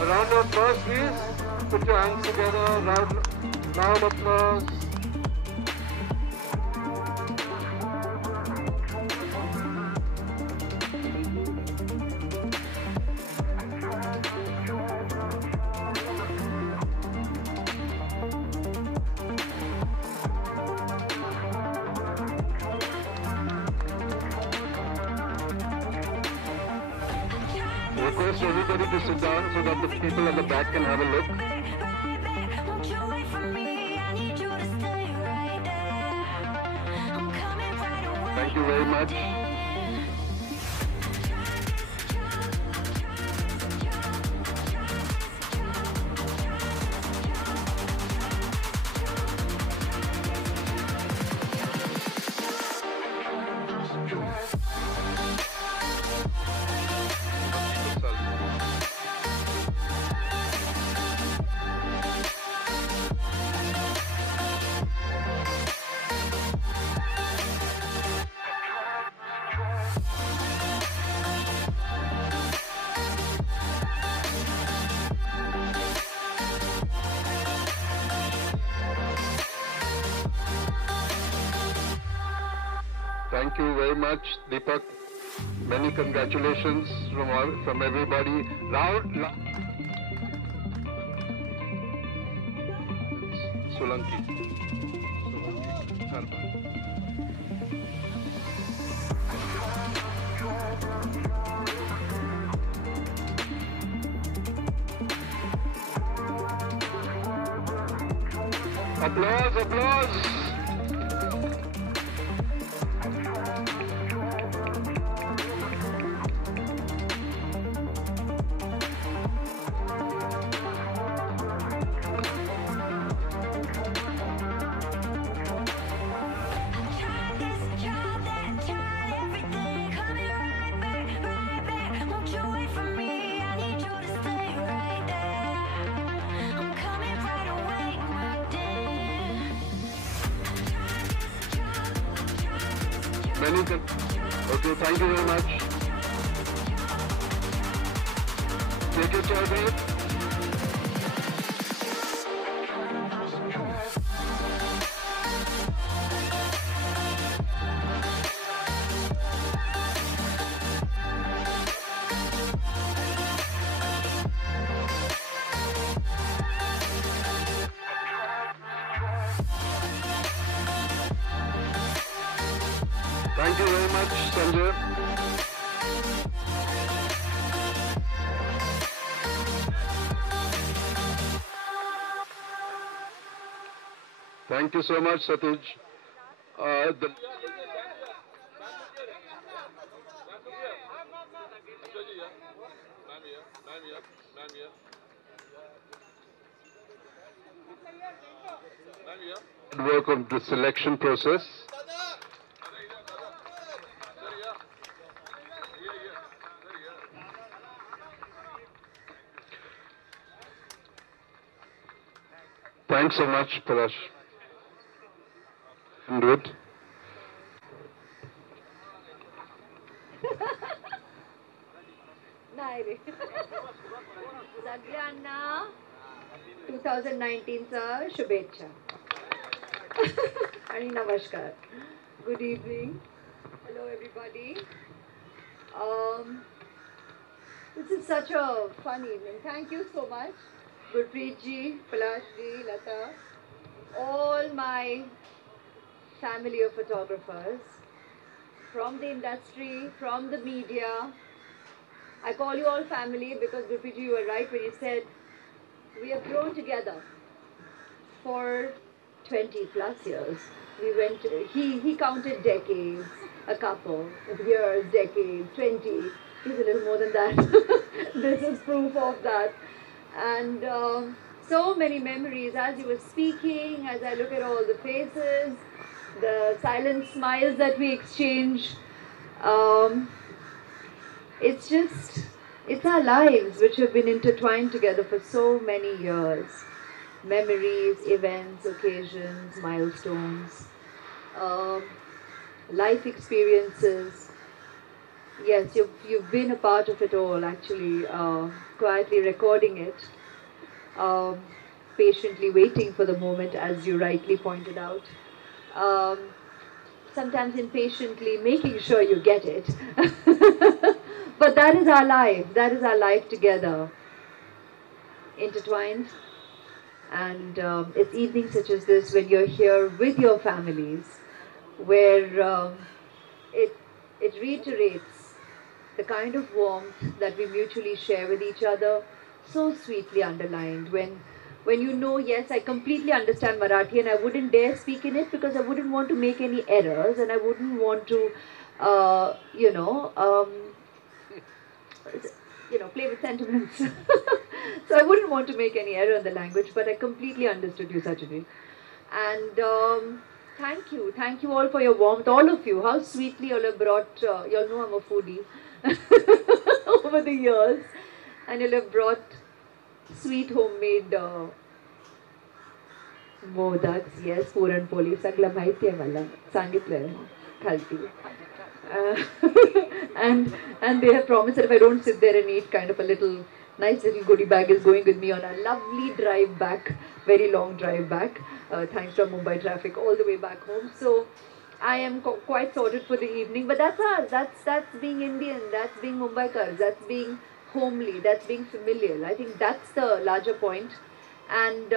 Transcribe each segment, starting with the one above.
A round of applause, please. Put your hands together. Round applause. Request everybody to sit down so that the people at the back can have a look. Thank you very much. Thank you very much, Deepak. Many congratulations from everybody. Solanki. Applause, applause. Okay, thank you very much. Take your chair, Thank you very much, Sanjay. Thank you so much, Satij. Work on the selection process. Thanks so much, Parash. Do it. Sagrana 2019 चा शुभेच्छा. आणि नमस्कार. Good evening. Hello everybody. This is such a fun evening. Thank you so much. Gurpreet ji, Palash ji, Lata, all my family of photographers from the industry, from the media. I call you all family because Gurpreet ji, you were right when you said we have grown together for 20 plus years. We went, he counted decades, a couple of years, decades, 20. He's a little more than that. This is proof of that. And so many memories as you were speaking, as I look at all the faces, the silent smiles that we exchange. It's our lives which have been intertwined together for so many years. Memories, events, occasions, milestones, life experiences. Yes, you've been a part of it all, actually, quietly recording it, um, patiently waiting for the moment, as you rightly pointed out. Um, Sometimes impatiently making sure you get it. But that is our life. That is our life together, intertwined. And it's evenings such as this when you're here with your families, where it it reiterates the kind of warmth that we mutually share with each other, so sweetly underlined. When you know, yes, I completely understand Marathi, and I wouldn't dare speak in it because I wouldn't want to make any errors, and I wouldn't want to, uh, you know. Um, play with sentiments. So I wouldn't want to make any error in the language, but I completely understood you, Sajani. And thank you all for your warmth, all of you. How sweetly you all have brought, you all know I'm a foodie over the years, and you all have brought sweet homemade modaks, yes, puran poli, सगळं माहिती आहे मला, सांगितलंय खालती. Uh, and they have promised that if I don't sit there and eat, kind of a little nice little goodie bag is going with me on a lovely drive back, very long drive back, thanks to Mumbai traffic all the way back home. So I am quite sorted for the evening, but that's us. That's being Indian. That's being Mumbaikars. That's being homely. That's being familial. I think that's the larger point, and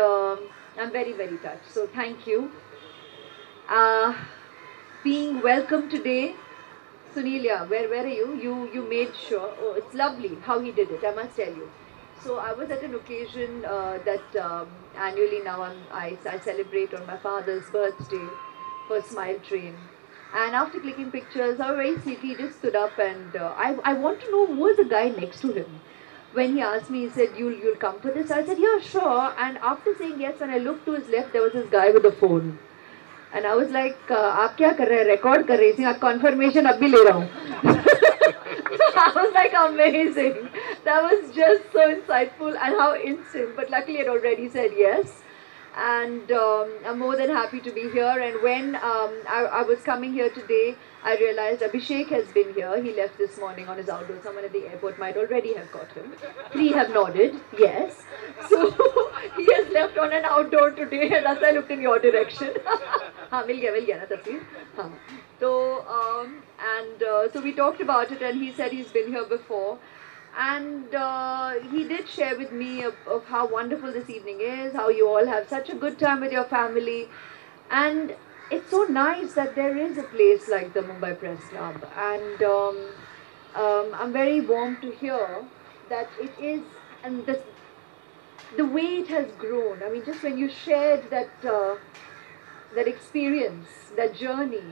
I'm very very touched. So thank you. Uh, being welcome today. Sunelia, where are you? You made sure. Oh, it's lovely how he did it. I must tell you. So I was at an occasion that annually now I celebrate on my father's birthday for Smile Train. And after clicking pictures, I was very sweetly he just stood up and I want to know who was the guy next to him. When he asked me, he said, you'll come for this? I said, yeah, sure. And after saying yes, when I looked to his left, there was this guy with a phone. And I was like, आप क्या कर रहे हैं? Record कर रही थी, आप confirmation अब भी ले रहा हूँ. So I was like, amazing. That was just so insightful and how instant. But luckily, I had already said yes. And I'm more than happy to be here. And when I was coming here today, I realized Abhishek has been here. He left this morning on his outdoor. Someone at the airport might already have got him. 3 have nodded, yes. So he has left on an outdoor today, and as I looked in your direction. हाँ मिल गया ना तस्वीर हाँ तो so we talked about it and he said he's been here before and he did share with me of how wonderful this evening is, how you all have such a good time with your family, and it's so nice that there is a place like the Mumbai Press Club, and I'm very warm to hear that it is, and the way it has grown. I mean, just when you shared that experience, that journey.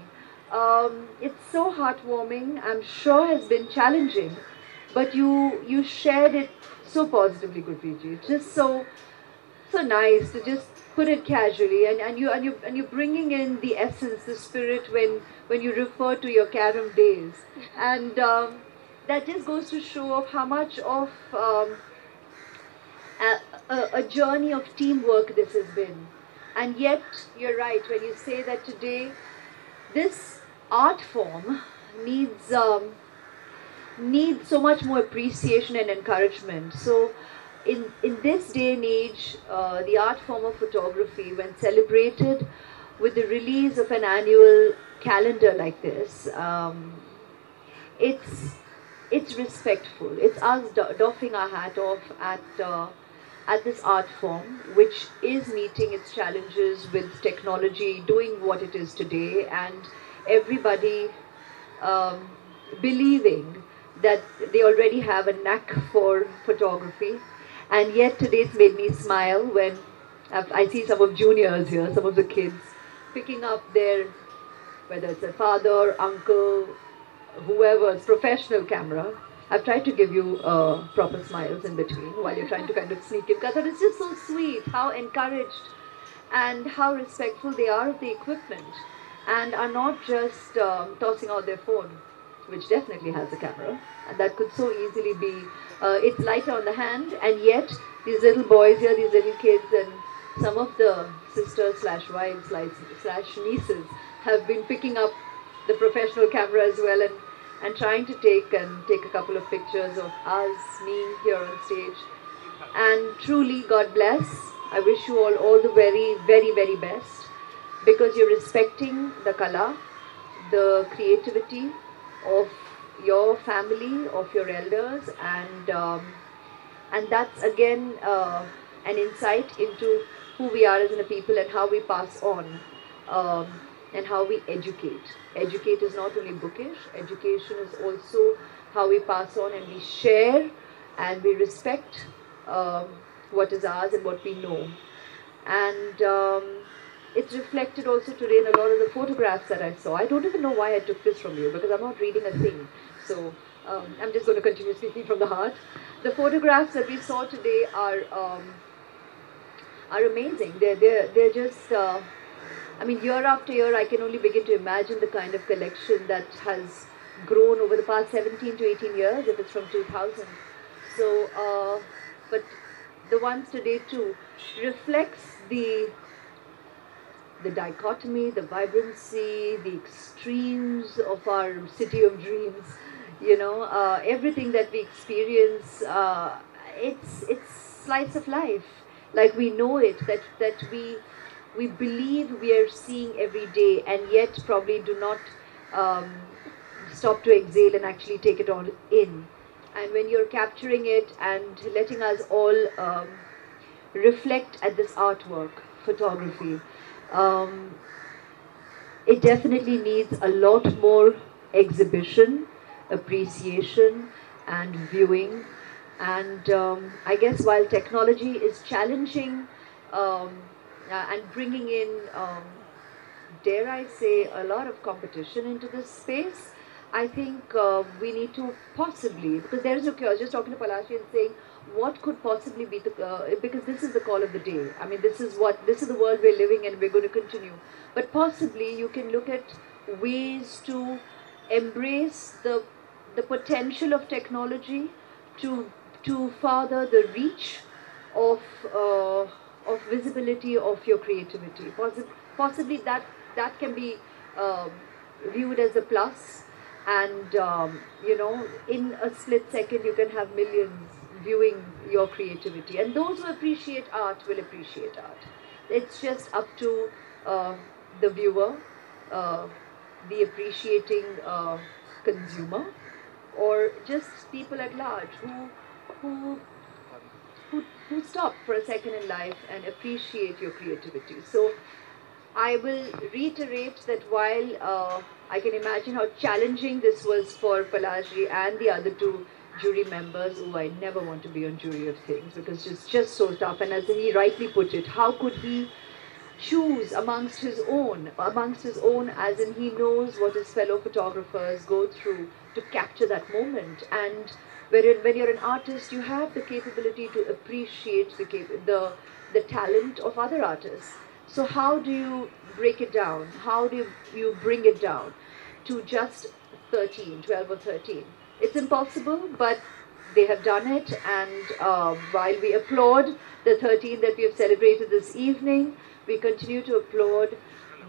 It's so heartwarming. I'm sure has been challenging, but you shared it so positively, Gurpreet. Just so nice to just put it casually, and you're bringing in the essence, the spirit when you refer to your carom days, and that just goes to show of how much of a journey of teamwork this has been. And yet, you're right when you say that today, this art form needs needs so much more appreciation and encouragement. So, in this day and age, the art form of photography, when celebrated with the release of an annual calendar like this, it's respectful. It's us doffing our hat off at this art form, which is meeting its challenges with technology, doing what it is today, and everybody believing that they already have a knack for photography. And yet today it's made me smile when I see some of juniors here, some of the kids picking up their, whether it's a father, uncle, whoever's professional camera. I've tried to give you proper smiles in between while you're trying to kind of sneak in, because it's just so sweet how encouraged and how respectful they are of the equipment and are not just tossing out their phone, which definitely has a camera, and that could so easily be, it's lighter on the hand, and yet these little boys here, these little kids, and some of the sisters slash wives slash nieces have been picking up the professional camera as well, and and trying to take a couple of pictures of us, me here on stage. And truly, God bless. I wish you all the very, very, very best, because you're respecting the kala, the creativity of your family, of your elders, and that's again an insight into who we are as a people and how we pass on, um, and how we educate. Educate is not only bookish, education is also how we pass on and we share and we respect um, what is ours and what we know. And it's reflected also today in a lot of the photographs that I saw. I don't even know why I took this from you, because I'm not reading a thing. So I'm just going to continue speaking from the heart. The photographs that we saw today are amazing. They're just, I mean, year after year, I can only begin to imagine the kind of collection that has grown over the past 17 to 18 years, if it's from 2000. So, but the ones today too reflects the dichotomy, the vibrancy, the extremes of our city of dreams. You know, everything that we experience, it's slice of life, like we know it, that we believe we are seeing every day, and yet probably do not stop to exhale and actually take it all in. And when you're capturing it and letting us all reflect at this artwork, photography, it definitely needs a lot more exhibition, appreciation, and viewing. And I guess while technology is challenging and bringing in, dare I say, a lot of competition into this space, I think we need to possibly, because there is no cure. I was just talking to Palashi and saying, what could possibly be the, because this is the call of the day. I mean, this is the world we're living in, we're going to continue. But possibly you can look at ways to embrace the potential of technology to further the reach of visibility of your creativity. Possibly that can be viewed as a plus, and you know, in a split second you can have millions viewing your creativity, and those who appreciate art will appreciate art. It's just up to the viewer, the appreciating consumer, or just people at large who stop for a second in life and appreciate your creativity. So I will reiterate that while I can imagine how challenging this was for Palashi and the other two jury members, who I never want to be on jury of things, because it's just so tough. And as he rightly put it, how could he choose amongst his own, as in he knows what his fellow photographers go through to capture that moment. And when you're an artist, you have the capability to appreciate the talent of other artists. So how do you break it down? How do you bring it down to just 12 or 13? It's impossible, but they have done it. And while we applaud the 13 that we have celebrated this evening, we continue to applaud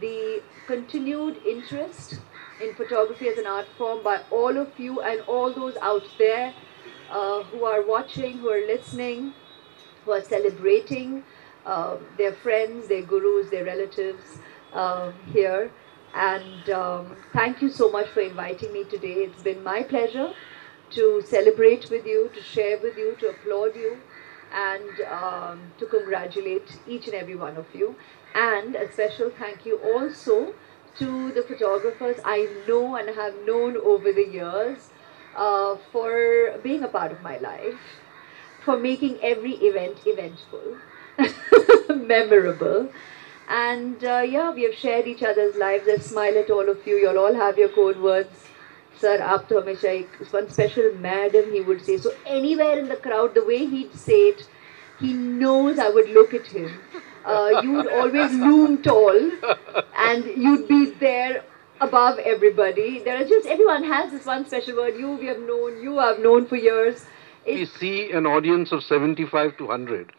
the continued interest in photography as an art form by all of you and all those out there who are watching, who are listening, who are celebrating their friends, their gurus, their relatives here. And thank you so much for inviting me today. It's been my pleasure to celebrate with you, to share with you, to applaud you, and to congratulate each and every one of you. And a special thank you also to the photographers I know and have known over the years for being a part of my life, for making every event eventful, memorable. And yeah, we have shared each other's lives. I smile at all of you. You'll all have your code words. Sir, aap to hamesha ek, one special madam, he would say. So anywhere in the crowd, the way he'd say it, he knows I would look at him. You would always loom tall, and you'd be there above everybody. Everyone has this one special word. You have known for years. We see an audience of 75 to 100.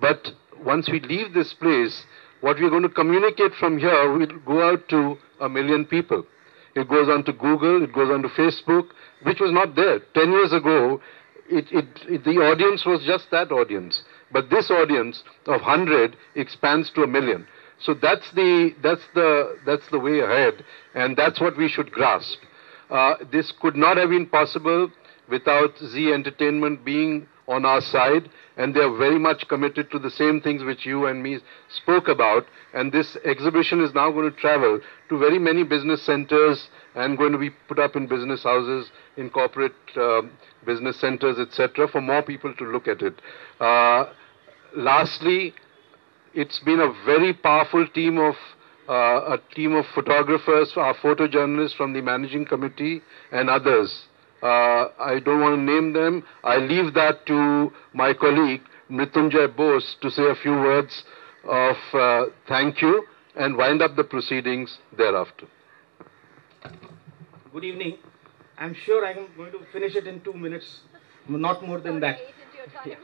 But once we leave this place, what we're going to communicate from here will go out to 1 million people. it goes on to Google, it goes on to Facebook, which was not there. 10 years ago, the audience was just that audience. But this audience of 100 expands to 1 million. So that's the way ahead, and that's what we should grasp. This could not have been possible without Zee Entertainment being on our side, and they are very much committed to the same things which you and me spoke about. And this exhibition is now going to travel to very many business centers and going to be put up in business houses, in corporate business centers, etc., for more people to look at it. Lastly, it's been a very powerful team of photographers, our photojournalists from the managing committee and others. I don't want to name them. I leave that to my colleague Mrityunjay Bose to say a few words of thank you and wind up the proceedings thereafter. Good evening. I'm sure I'm going to finish it in 2 minutes, not more than that. Yeah.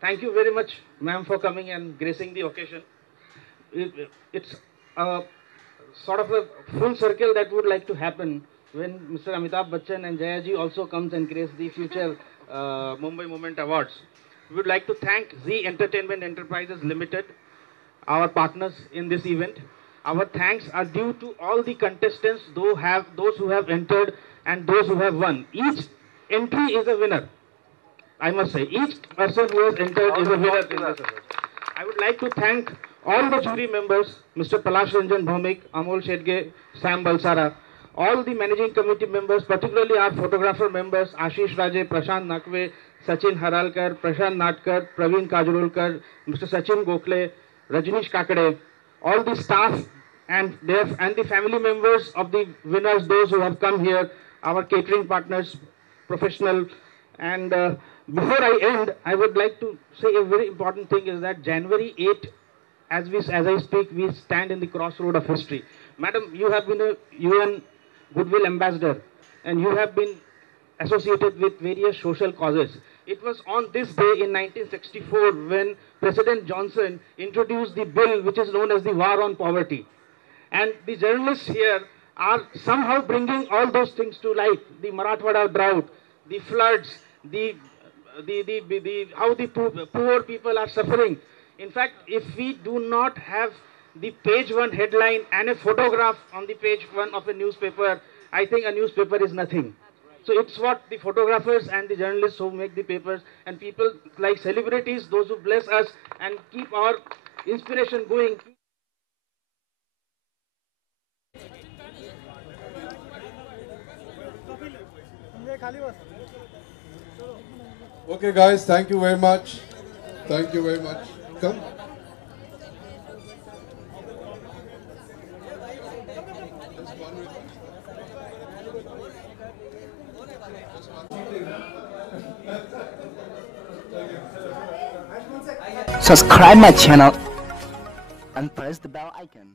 Thank you very much, ma'am, for coming and gracing the occasion. It's a sort of a full circle that would like to happen when Mr. Amitabh Bachchan and Jayaji also comes and grace the future Mumbai Moment Awards. We would like to thank Zee Entertainment Enterprises Limited, our partners in this event. Our thanks are due to all the contestants, those who have entered and those who have won. Each entry is a winner. I must say, each person who has entered is a winner in this award. I would like to thank all the jury members, Mr. Palash Ranjan Bhaumik, Amol Shedge, Sam Balsara, all the managing committee members, particularly our photographer members, Ashish Raje, Prashant Nakwe, Sachin Haralkar, Prashant Natkar, Praveen Kajurulkar, Mr. Sachin Gokhale, Rajnish Kakade, all the staff and the family members of the winners, those who have come here, our catering partners, professional. And before I end, I would like to say a very important thing is that January 8, as I speak, we stand in the crossroad of history. Madam, you have been a UN Goodwill Ambassador, and you have been associated with various social causes. It was on this day in 1964 when President Johnson introduced the bill which is known as the War on Poverty. And the journalists here are somehow bringing all those things to light. The Marathwada drought, the floods, how the poor people are suffering. In fact, if we do not have the page 1 headline and a photograph on the page 1 of a newspaper, I think a newspaper is nothing. So it's what the photographers and the journalists who make the papers and people like celebrities, those who bless us and keep our inspiration going. Okay guys, thank you very much. Thank you very much. Come. Subscribe my channel and press the bell icon.